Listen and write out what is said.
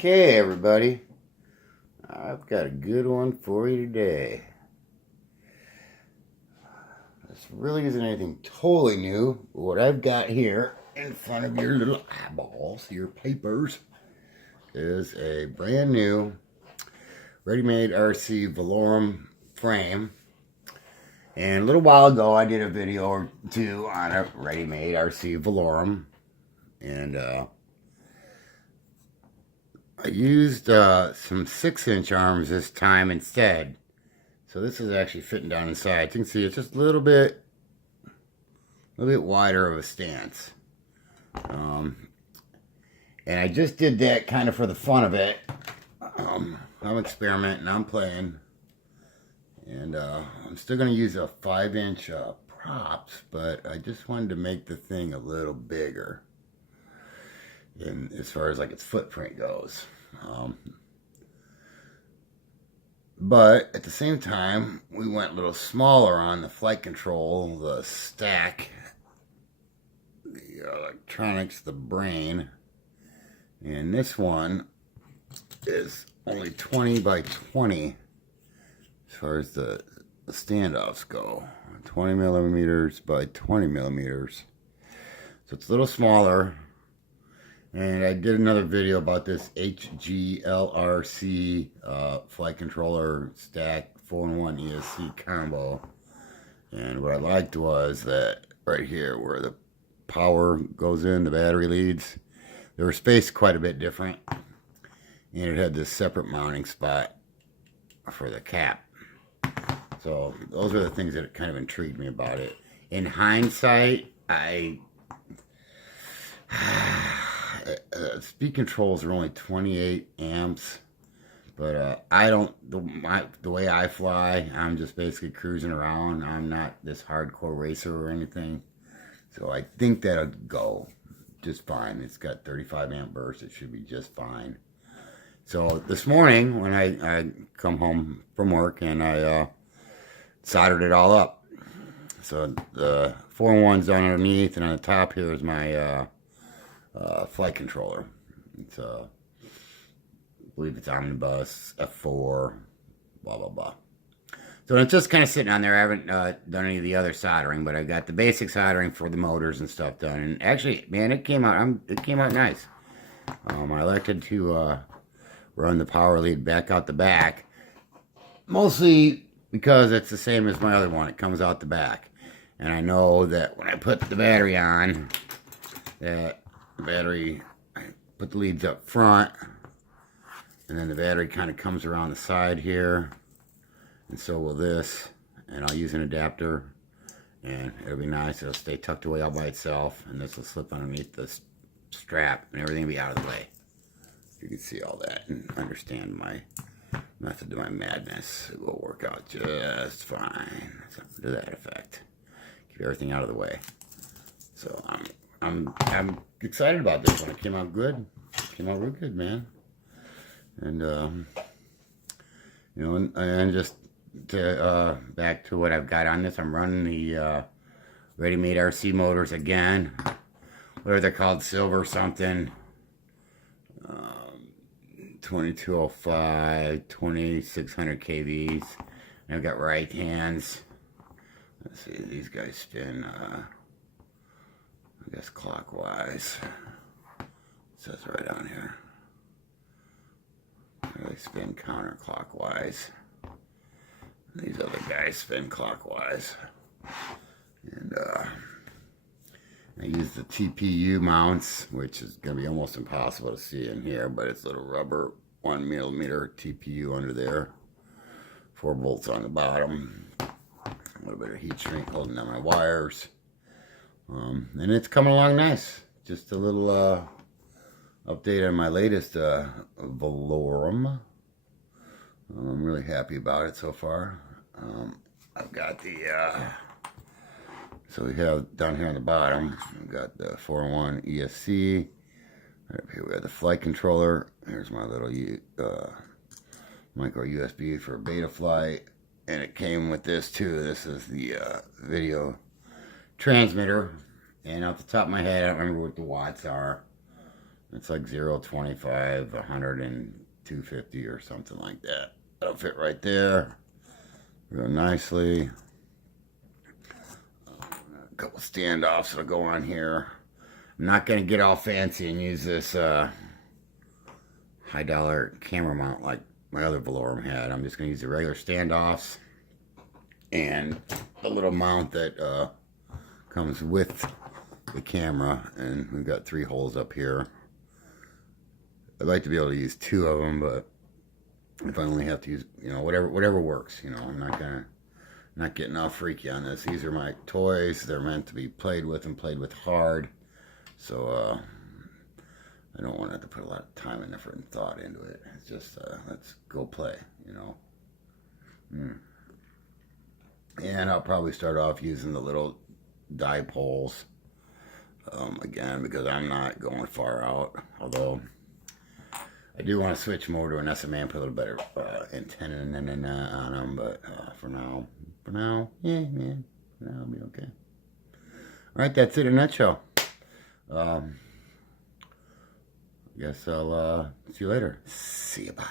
Okay, everybody, I've got a good one for you today. This really isn't anything totally new, but what I've got here in front of your little eyeballs, your papers, is a brand new ready-made RC Valorem frame. And a little while ago, I did a video or two on a ready-made RC Valorem, and I used some 6-inch arms this time instead. So this is actually fitting down inside. You can see it's just a little bit wider of a stance. And I just did that kind of for the fun of it. I'm experimenting, I'm playing. And I'm still going to use a 5-inch props, but I just wanted to make the thing a little bigger. And as far as like its footprint goes. But at the same time, we went a little smaller on the flight control, the stack, the electronics, the brain. And this one is only 20 by 20 as far as the standoffs go. 20 millimeters by 20 millimeters. So it's a little smaller. And I did another video about this HGLRC flight controller stack 4-in-1 ESC combo. And what I liked was that right here where the power goes in, the battery leads, they were spaced quite a bit different. And it had this separate mounting spot for the cap. So those are the things that kind of intrigued me about it. In hindsight, speed controls are only 28 amps, but I don't, the way I fly, I'm just basically cruising around. I'm not this hardcore racer or anything, so I think that'll go just fine. It's got 35 amp burst. It should be just fine. So this morning when I come home from work, and I soldered it all up. So the 4-in-1's done underneath, and on the top here is my flight controller. It's I believe it's Omnibus F4, blah blah blah. So it's just kind of sitting on there. I haven't done any of the other soldering, but I got the basic soldering for the motors and stuff done. And actually, man, it came out. It came out nice. I elected to run the power lead back out the back, mostly because it's the same as my other one. It comes out the back, and I know that when I put the battery on, that battery, I put the leads up front, and then the battery kind of comes around the side here, and so will this, and I'll use an adapter, and it'll be nice. It'll stay tucked away all by itself, and this will slip underneath the strap, and everything will be out of the way. You can see all that and understand my method to my madness. It will work out just fine. Something to that effect. Keep everything out of the way. So I'm excited about this one. It came out good. It came out real good, man. And you know, and just to back to what I've got on this, I'm running the ready-made RC motors again. What are they called? Silver something. 2205, 2600 kVs. And I've got right hands. Let's see, these guys spin I guess clockwise. It says right on here. They spin counterclockwise. These other guys spin clockwise. And I use the TPU mounts, which is going to be almost impossible to see in here, but it's a little rubber 1 millimeter TPU under there. 4 bolts on the bottom. A little bit of heat shrink holding down my wires. And it's coming along nice. Just a little update on my latest Valorem. I'm really happy about it so far. I've got the so we have down here on the bottom, we've got the 4-in-1 ESC. Right up here we have the flight controller. Here's my little micro USB for beta flight. And it came with this too. This is the video transmitter. And off the top of my head, I don't remember what the watts are. It's like 0.25, 100, and 250 or something like that. That'll fit right there real nicely. A couple standoffs that'll go on here. I'm not going to get all fancy and use this high dollar camera mount like my other Valorem had. I'm just going to use the regular standoffs and a little mount that comes with the camera, and we've got 3 holes up here. I'd like to be able to use 2 of them, but if I only have to use, you know, whatever works, you know, I'm not getting all freaky on this. These are my toys. They're meant to be played with and played with hard. So I don't want to have to put a lot of time and effort and thought into it. It's just let's go play, you know. And I'll probably start off using the little dipoles again, because I'm not going far out. Although I do want to switch more to an SMA and put a little better antenna on them. But for now, yeah, man, for now I'll be okay. All right, that's it in a nutshell. I guess I'll see you later. See you, bye.